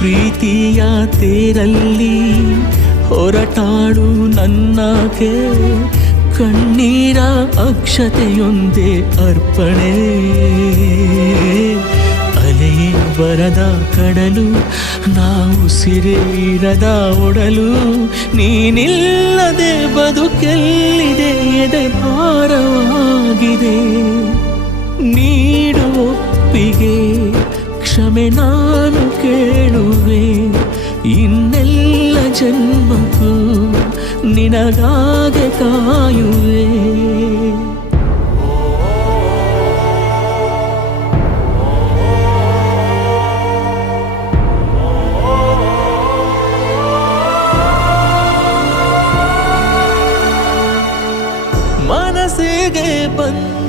ಪ್ರೀತಿಯ ತೇರಲ್ಲಿ ಹೊರಟಾಡು ನನ್ನಾಕೆ, ಕಣ್ಣೀರ ಅಕ್ಷತೆಯೊಂದೇ ಅರ್ಪಣೆ. ಅಲೆಯೇ ಬರದ ಕಡಲು, ನಾವು ಸಿರೇರದ ಒಡಲು, ನೀನಿಲ್ಲದೆ ಬದುಕೆಲ್ಲಿದೆ, ಎದೆ ಭಾರವಾಗಿದೆ. ನೀಡು ಒಪ್ಪಿಗೆ, ಕ್ಷಮೆ ನಾನು ಕೇಳುವೆ, ಇನ್ನೆಲ್ಲ ಜನ್ಮಕ್ಕೂ ನಿನಗಾಗೆ ಕಾಯುವೆ. ಮನಸ್ಸಿಗೆ ಬಂದ